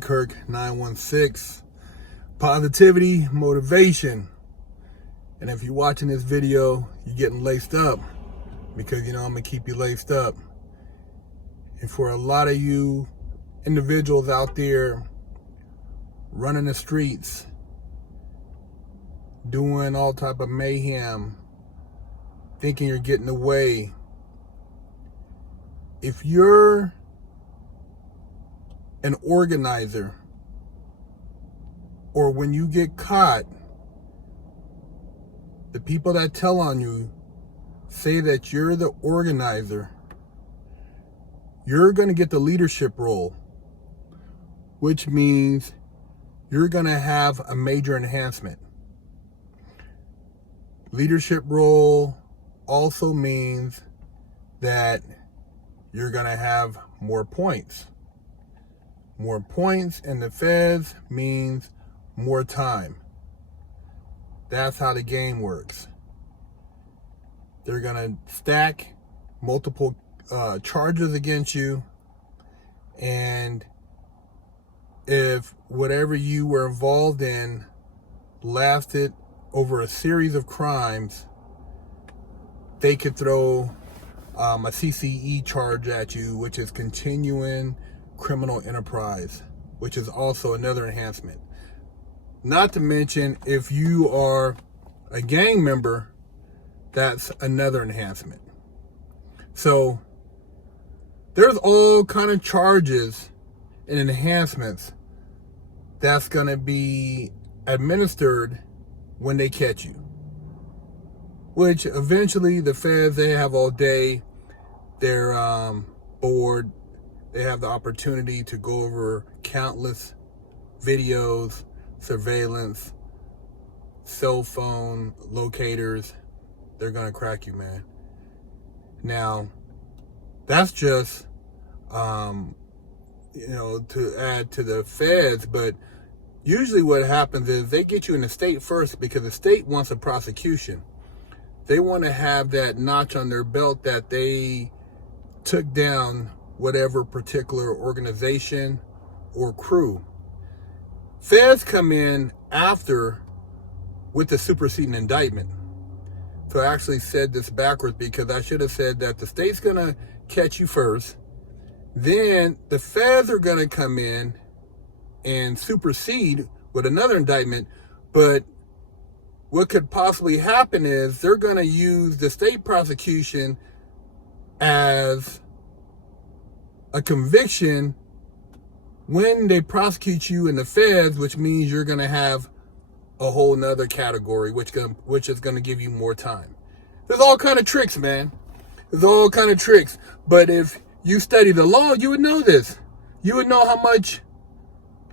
Big Herc916. Positivity, motivation. And if you're watching this video, you're getting laced up because, I'm going to keep you laced up. And for a lot of you individuals out there running the streets, doing all type of mayhem, thinking you're getting away, if you're an organizer, or when you get caught, the people that tell on you say that you're the organizer, you're going to get the leadership role, which means you're going to have a major enhancement. Leadership role also means that you're going to have more points. More points in the feds means more time. That's how the game works. They're going to stack multiple charges against you, and if whatever you were involved in lasted over a series of crimes, they could throw a CCE charge at you, which is continuing criminal enterprise, which is also another enhancement. Not to mention, if you are a gang member, that's another enhancement. So there's all kind of charges and enhancements that's going to be administered when they catch you, which eventually the feds, they have all day. They're bored. They have the opportunity to go over countless videos, surveillance, cell phone locators. They're going to crack you, man. Now, that's just, to add to the feds, but usually what happens is they get you in the state first because the state wants a prosecution. They want to have that notch on their belt that they took down whatever particular organization or crew. Feds come in after with the superseding indictment. So I actually said this backwards because I should have said that the state's going to catch you first. Then the feds are going to come in and supersede with another indictment. But what could possibly happen is they're going to use the state prosecution as a conviction when they prosecute you in the feds, which means you're going to have a whole nother category, which is going to give you more time. There's all kind of tricks, man. There's all kind of tricks. But if you study the law, you would know this. You would know how much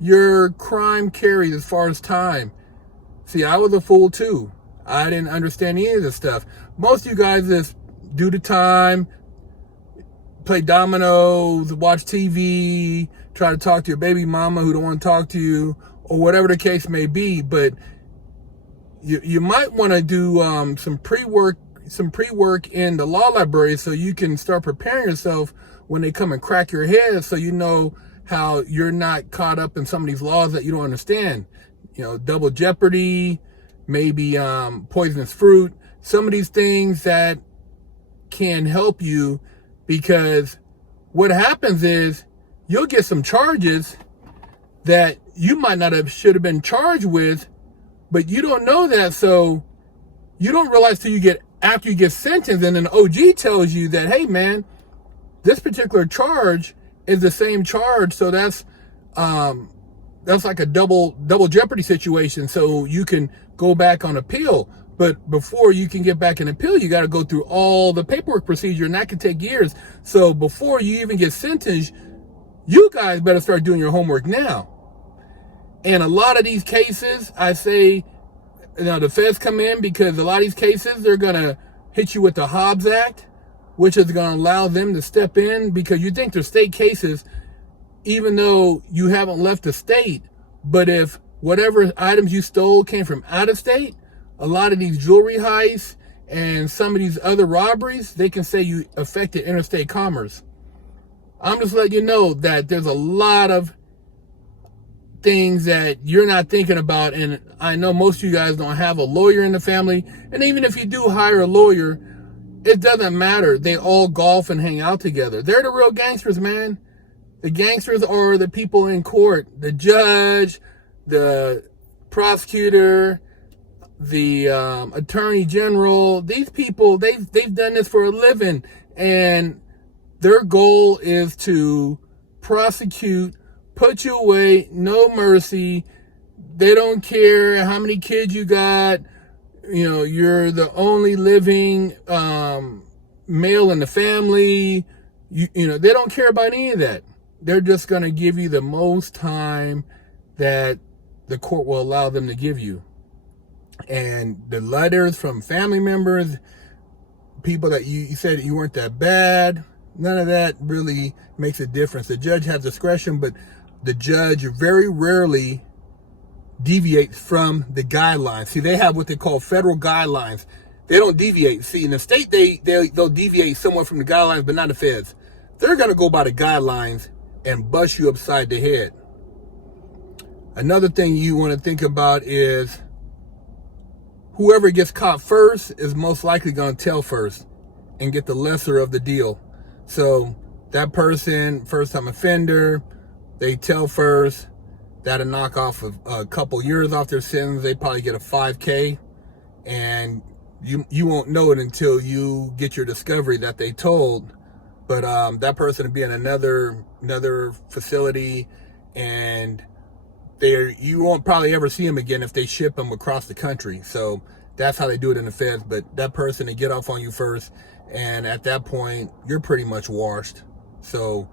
your crime carries as far as time. See, I was a fool too. I didn't understand any of this stuff. Most of you guys just do the time, play dominoes, watch TV, try to talk to your baby mama who don't want to talk to you, or whatever the case may be. But you might want to do some pre-work in the law library so you can start preparing yourself when they come and crack your head, so you know how you're not caught up in some of these laws that you don't understand. Double jeopardy, maybe poisonous fruit, some of these things that can help you, because what happens is you'll get some charges that you might not should have been charged with, but you don't know that, so you don't realize till after you get sentenced, and then OG tells you that, hey man, this particular charge is the same charge, so that's like a double jeopardy situation, so you can go back on appeal. But before you can get back in appeal, you got to go through all the paperwork procedure, and that can take years. So before you even get sentenced, you guys better start doing your homework now. And a lot of these cases, I say, the feds come in because a lot of these cases, they're going to hit you with the Hobbs Act, which is going to allow them to step in, because you think they're state cases, even though you haven't left the state. But if whatever items you stole came from out of state, a lot of these jewelry heists and some of these other robberies, they can say you affected interstate commerce. I'm just letting you know that there's a lot of things that you're not thinking about. And I know most of you guys don't have a lawyer in the family. And even if you do hire a lawyer, it doesn't matter. They all golf and hang out together. They're the real gangsters, man. The gangsters are the people in court, the judge, the prosecutor, the attorney general. These people, they've done this for a living, and their goal is to prosecute, put you away, no mercy. They don't care how many kids you got. You know, you're the only living male in the family. You know, they don't care about any of that. They're just going to give you the most time that the court will allow them to give you. And the letters from family members, people that you said you weren't that bad, none of that really makes a difference. The judge has discretion, but the judge very rarely deviates from the guidelines. See, they have what they call federal guidelines. They don't deviate. See, in the state, they'll deviate somewhat from the guidelines, but not the feds. They're going to go by the guidelines and bust you upside the head. Another thing you want to think about is whoever gets caught first is most likely going to tell first and get the lesser of the deal. So that person, first-time offender, they tell first. That'll knock off a couple years off their sentence. They probably get a 5K, and you won't know it until you get your discovery that they told. But that person will be in another facility, and you won't probably ever see them again if they ship them across the country. So that's how they do it in the feds. But that person, they get off on you first, and at that point, you're pretty much washed. So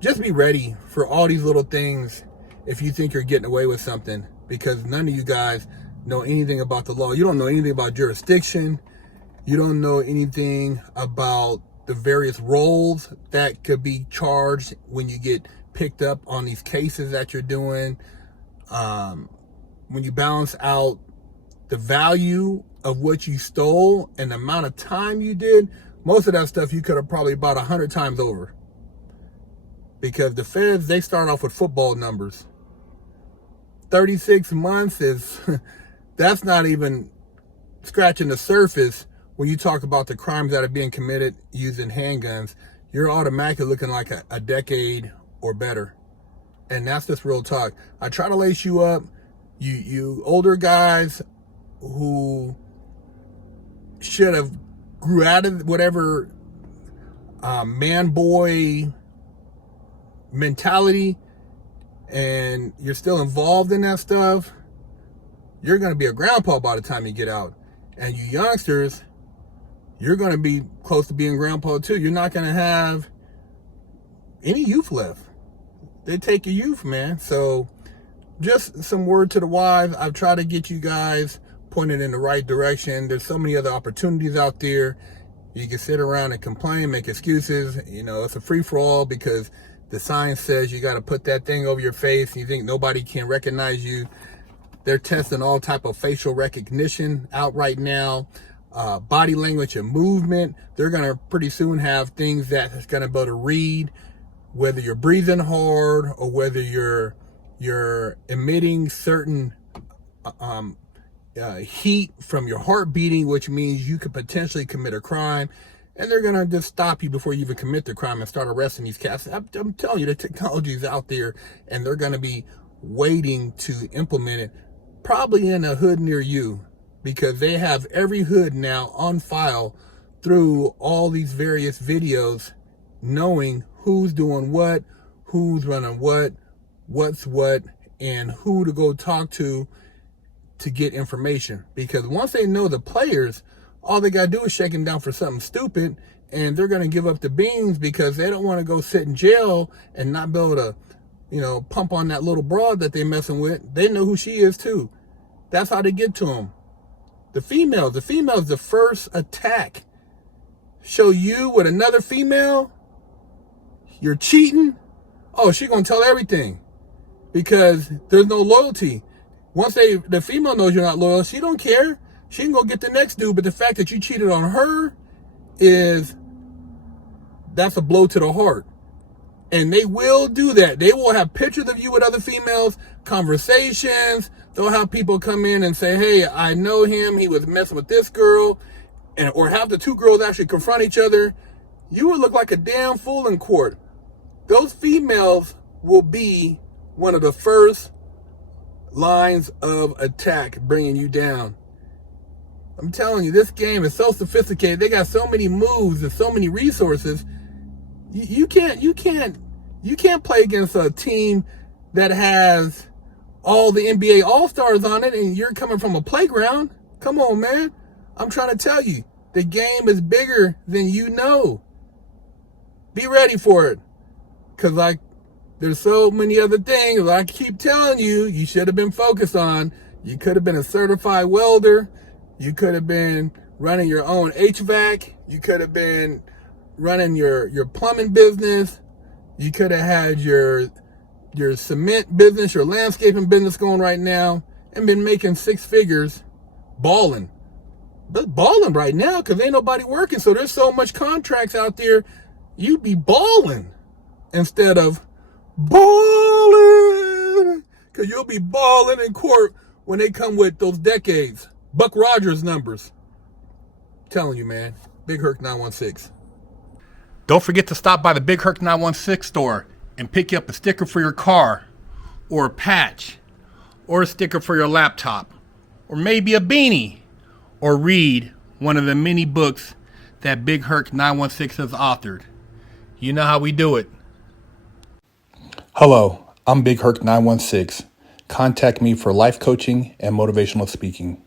just be ready for all these little things if you think you're getting away with something, because none of you guys know anything about the law. You don't know anything about jurisdiction. You don't know anything about the various roles that could be charged when you get picked up on these cases that you're doing. When you balance out the value of what you stole and the amount of time you did, most of that stuff you could have probably bought 100 times over. Because the feds, they start off with football numbers. 36 months is, that's not even scratching the surface when you talk about the crimes that are being committed using handguns. You're automatically looking like a decade or better. And that's just real talk. I try to lace you up. You older guys who should have grew out of whatever man boy mentality, and you're still involved in that stuff, you're going to be a grandpa by the time you get out. And you youngsters, you're going to be close to being grandpa too. You're not going to have any youth left. They take your youth, man. So just some word to the wise. I've tried to get you guys pointed in the right direction. There's so many other opportunities out there. You can sit around and complain, make excuses. You know, it's a free-for-all because the sign says you got to put that thing over your face. You think nobody can recognize you. They're testing all type of facial recognition out right now. Body language and movement. They're going to pretty soon have things that is going to be able to read whether you're breathing hard or whether you're emitting certain heat from your heart beating, which means you could potentially commit a crime. And they're going to just stop you before you even commit the crime and start arresting these cats. I'm telling you, the technology is out there, and they're going to be waiting to implement it, probably in a hood near you, because they have every hood now on file through all these various videos, knowing who's doing what, who's running what's what, and who to go talk to get information. Because once they know the players, all they got to do is shake them down for something stupid, and they're going to give up the beans because they don't want to go sit in jail and not be able to, pump on that little broad that they're messing with. They know who she is too. That's how they get to them. The females, the first attack. Show you with another female, you're cheating. Oh, she's going to tell everything because there's no loyalty. Once the female knows you're not loyal, she don't care. She can go get the next dude, but the fact that you cheated on her that's a blow to the heart. And they will do that. They will have pictures of you with other females. conversations. They'll have people come in and say, hey, I know him. He was messing with this girl. Or have the two girls actually confront each other. You would look like a damn fool in court. Those females will be one of the first lines of attack bringing you down. I'm telling you, this game is so sophisticated. They got so many moves and so many resources. You can't play against a team that has all the NBA All-Stars on it and you're coming from a playground. Come on, man. I'm trying to tell you, the game is bigger than you know. Be ready for it. Because there's so many other things I keep telling you, you should have been focused on. You could have been a certified welder. You could have been running your own HVAC. You could have been running your plumbing business. You could have had your cement business, your landscaping business going right now and been making six figures balling. But balling right now because ain't nobody working. So there's so much contracts out there. You'd be balling instead of balling. Because you'll be balling in court when they come with those decades. Buck Rogers numbers. I'm telling you, man. Big Herc916. Don't forget to stop by the Big Herc916 store and pick you up a sticker for your car, or a patch, or a sticker for your laptop, or maybe a beanie, or read one of the many books that Big Herc916 has authored. You know how we do it. Hello, I'm Big Herc916. Contact me for life coaching and motivational speaking.